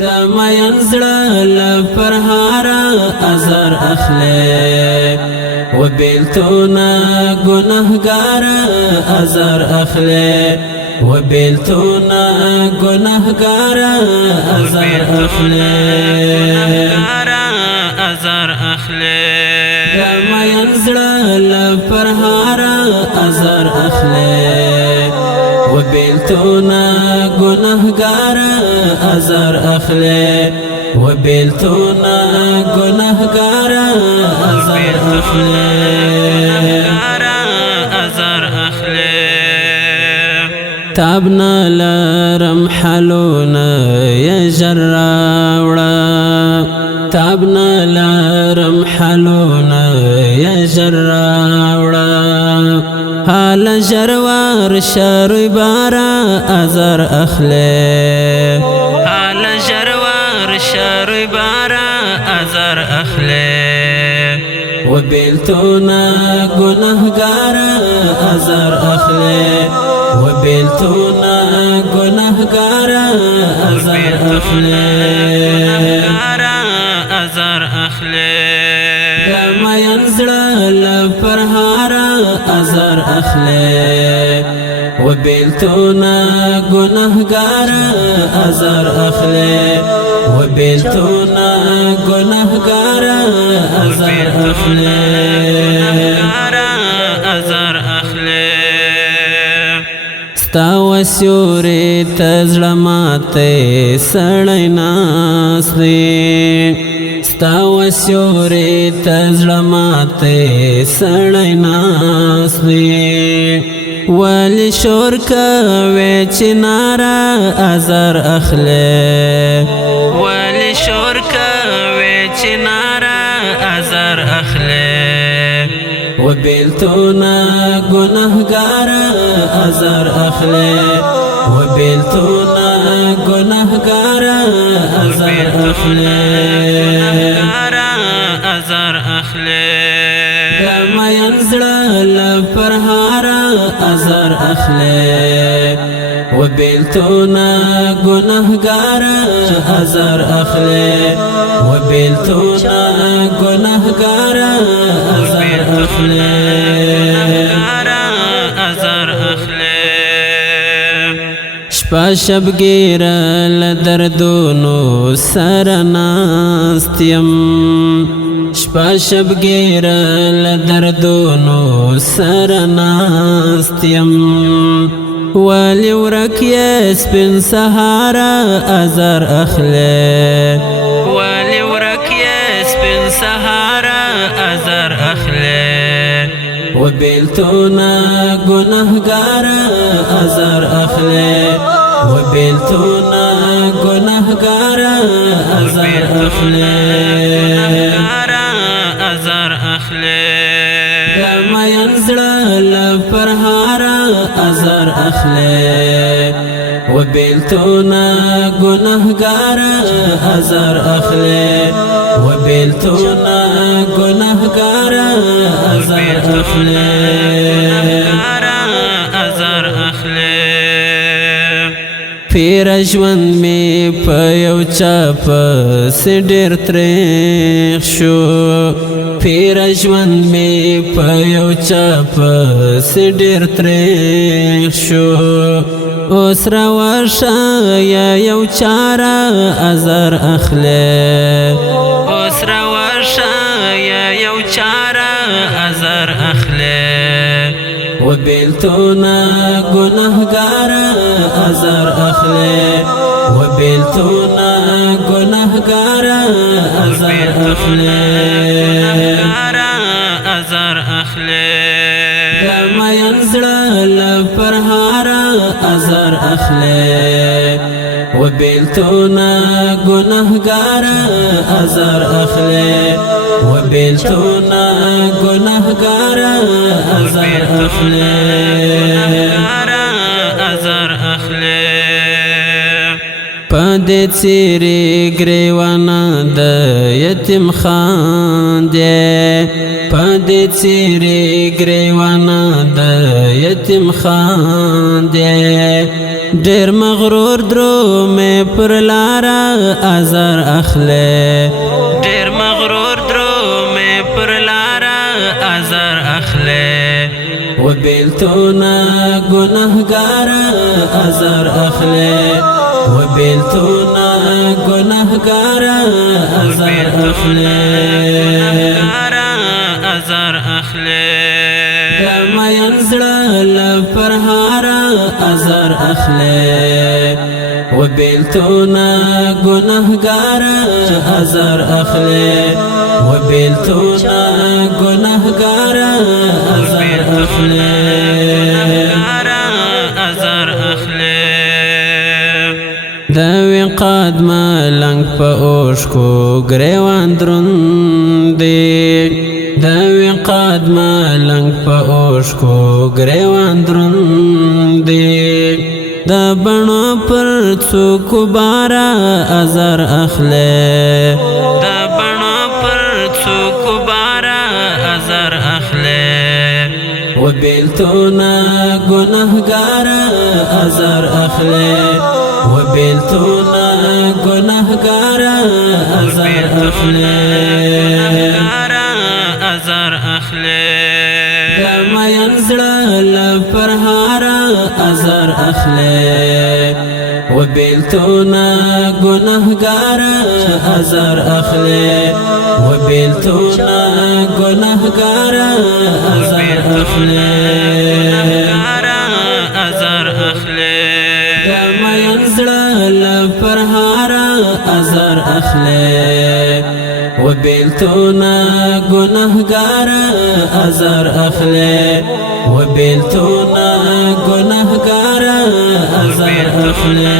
دا مین زړه له پرهاره ازار اخلي و بیلتونه ګناهګاره ازار اخلي و بیلتونه ګناهګاره ازار اخلي دا مین زړه له پرهاره ازار اخلي و بیلتونه ګناهګاره ازار اخلي و بیلتونه ګناهګاره ازار اخلي تابنا لرم حلونا يا جراوڑا تابنا لرم حلونا يا جراوڑا حال جروار شروع بارا ازار اخلي حال جروار شروع بارا ازار اخلي و بیلتونه ګناهګاره ازار اخلي و بیلتونه ګناهګاره ازار اخلي دا مین زړه له پرهاره ازار اخلي و بیلتونه ګناهګاره ازار اخلي و بیلتونه ګناهګاره ازار اخلي ستا وسیوري تزړه ماته سړی ناس دی ستا وسیوري تزړه ماته سړی ناس دی ولی شور کوي چې ناره ازار اخلي ولی شور کوي چې ناره ازار اخلي و بیلتونه ګناهګاره ازار اخلي و بیلتونه ګناهګاره ازار اخلي دا مین زړه له پرهاره ازار اخلي و بیلتونه ګناهګاره ازار اخلي و بیلتونه ګناهګاره ازار اخلي شپه شبګیره له دردونو سره ناست یم شپه شبګیره له دردونو سره ناست یم ولی ورک یې سپین سهاره ازار اخلي ولی ورک یې سپین سهاره ازار اخلي و بیلتونه ګناهګاره ازار اخلي و بیلتونه ګناهګاره ازار اخلي دا مین زړه له پرهاره ازار اخلي و بیلتونه ګناهګاره ازار اخلي و بیلتونه ګناهګاره ازار اخلي پیر ژوند می په یو چا پسې ډېر تریخ شو پیر ژوند می په یو چا پسې ډېر تریخ شو اوس راورشه یو چاره ازار اخلي اوس راورشه یو چاره ازار اخلي و بیلتونه ګناهګاره ازار اخلي و بیلتونه ګناهګاره ازار اخلي دا مین زړه له پرهاره ازار اخلي و بیلتونه ګناهګاره ازار اخلي و بیلتونه ګناهګاره ازار اخلي پدې څیرې ګریوانه د یتیم خان دی پدې څیرې ګریوانه د یتیم خان دی ډیر مغرور درو میں پر لارا ازار اخلے ډیر مغرور درو میں پر لارا ازار اخلے و بیلتونا گناہگارا ازار اخلے و بیلتونا گناہگارا ازار اخلے ازار اخلے دما ینزڑا لپرہارا ازار اخلے و بیلتونا گناہگارا ازار اخلے و بیلتونا گناہگارا ازار اخلے ازار اخلے دوی قدما لنگ پا اوشکو گریوان درندی دوی قدما لنگ پا اوشکو گریوان درندی دا بنو پر څوکو بارا ازار اخلے دا بنو پر څوکو بارا ازار اخلے و بیلتونا گناہگارا ازار اخلے و بیلتونا گناہگارا ازار اخلے ازار اخلے دما ینزڑا لپرہارا ازار اخلے و بیلتونا گناہگارا ازار اخلے و بیلتونا گناہگارا ازار اخلے ازار اخلے دما ینزڑا لپرہارا ازار اخلے و بیلتونا گناہگارا ازار اخلے و بیلتونا گناہگارا ازار اخلے